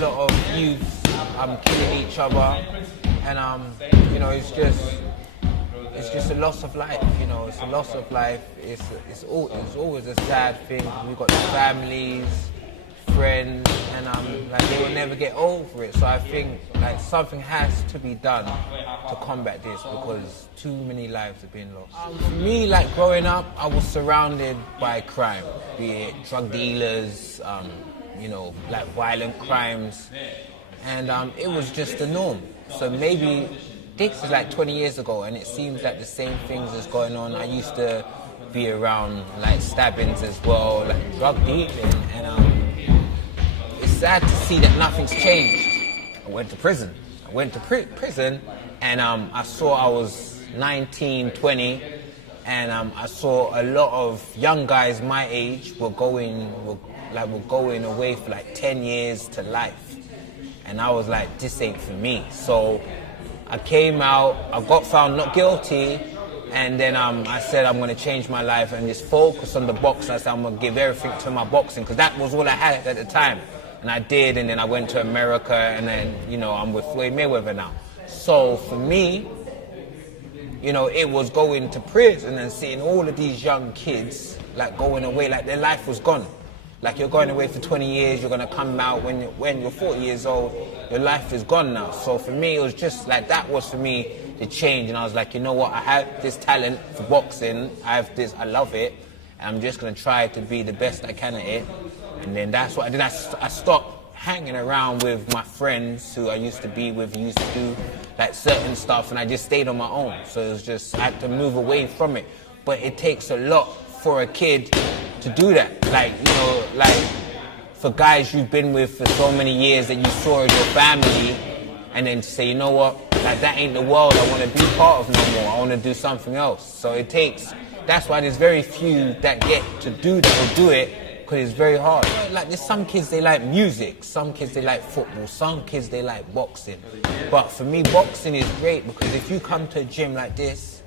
lot of youths killing each other, and you know, it's just a loss of life. You know, it's a loss of life. It's always a sad thing. We've got the families, friends, and like they will never get over it. So I think like something has to be done to combat this because too many lives have been lost. For me, like growing up, I was surrounded by crime, be it drug dealers, you know, like violent crimes, and it was just the norm. So maybe this is like 20 years ago, and it seems like the same things is going on. I used to be around like stabbings as well, like drug dealing, and it's sad to see that nothing's changed. I went to prison. Prison, and I saw I was 19, 20, and I saw a lot of young guys my age were going away for like 10 years to life, and I was like, this ain't for me. So I came out, I got found not guilty, and then I said I'm going to change my life and just focus on the boxing. I said I'm going to give everything to my boxing because that was all I had at the time. And I did, and then I went to America, and then, you know, I'm with Floyd Mayweather now. So for me, you know, it was going to prison and seeing all of these young kids like going away, like their life was gone. Like you're going away for 20 years, you're going to come out when you're 40 years old, your life is gone now. So for me, it was just like, that was for me the change. And I was like, you know what, I have this talent for boxing, I love it, and I'm just going to try to be the best I can at it. And then that's what I did. I stopped hanging around with my friends who I used to be with, who used to do like certain stuff, and I just stayed on my own. So it was just, I had to move away from it. But it takes a lot for a kid to do that. Like, you know, like for guys you've been with for so many years that you saw as your family, and then to say, you know what, like that ain't the world I want to be part of no more. I want to do something else. So it takes, that's why there's very few that get to do that or do it, because it's very hard. Like there's some kids they like music, some kids they like football, some kids they like boxing. But for me, boxing is great because if you come to a gym like this,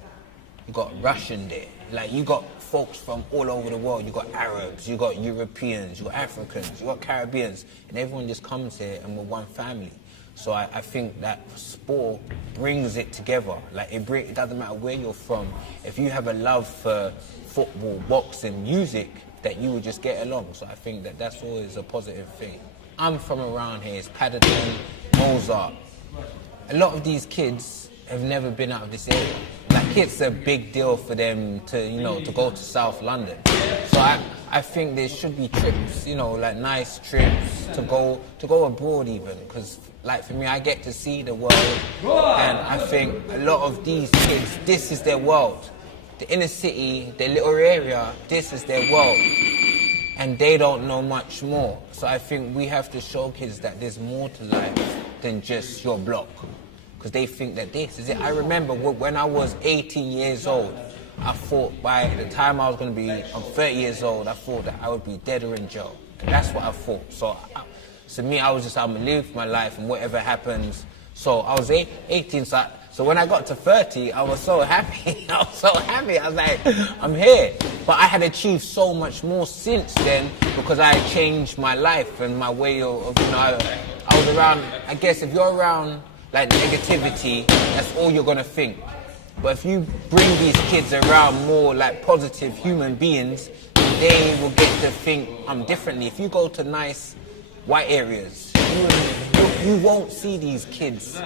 you got Russian there. Like you got folks from all over the world. You got Arabs, you got Europeans, you got Africans, you got Caribbeans, and everyone just comes here and we're one family. So I think that sport brings it together. Like it doesn't matter where you're from. If you have a love for football, boxing, music, that you would just get along. So I think that that's always a positive thing. I'm from around here, it's Paddington, Mozart. A lot of these kids have never been out of this area. Like it's a big deal for them to, you know, to go to South London. So I think there should be trips, you know, like nice trips to go abroad even, because like for me, I get to see the world, and I think a lot of these kids, this is their world. The inner city, their little area, this is their world, and they don't know much more. So I think we have to show kids that there's more to life than just your block, because they think that this is it. I remember when I was 18 years old, I thought by the time I was going to be 30 years old, I thought that I would be dead or in jail. That's what I thought. So me, I was just, I'm going to live my life and whatever happens. So I was 18, so when I got to 30, I was so happy. I was like, I'm here. But I had achieved so much more since then because I had changed my life and my way of, you know, I was around, I guess if you're around like negativity, that's all you're going to think. But if you bring these kids around more like positive human beings, they will get to think differently. If you go to nice white areas, you won't see these kids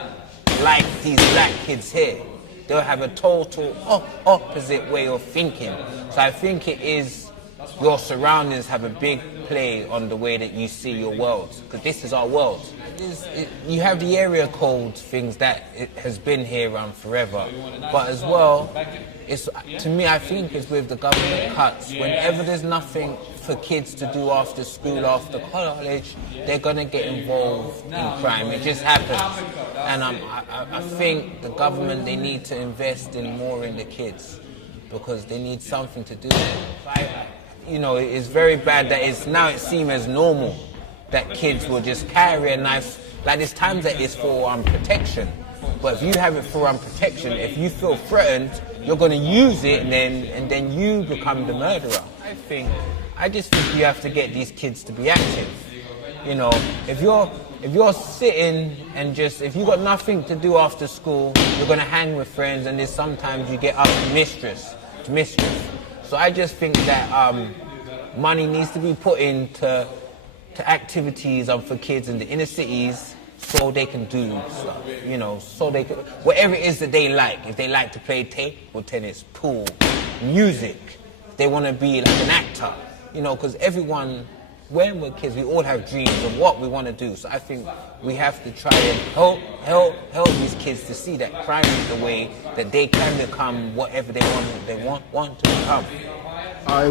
like these black kids here. They'll have a total opposite way of thinking. So I think it is your surroundings have a big play on the way that you see your world, because this is our world. You have the area code things that it has been here forever, but as well, it's, to me, I think it's with the government cuts. Whenever there's nothing for kids to do after school, after college, they're going to get involved in crime. It just happens. And I think the government, they need to invest in more in the kids because they need something to do. You know, it's very bad that it seems as normal that kids will just carry a knife. Like there's times that it's for protection. But if you have it for protection, if you feel threatened, you're going to use it and then you become the murderer. I just think you have to get these kids to be active. You know, if you're sitting and just, if you got nothing to do after school, you're gonna hang with friends, and then sometimes you get up to mischief. So I just think that money needs to be put into activities for kids in the inner cities, so they can do stuff, you know, so they can, whatever it is that they like. If they like to play table tennis, pool, music, they want to be like an actor, you know, because everyone, when we're kids, we all have dreams of what we want to do. So I think we have to try and help these kids to see that crime is the way that they can become whatever they want to become.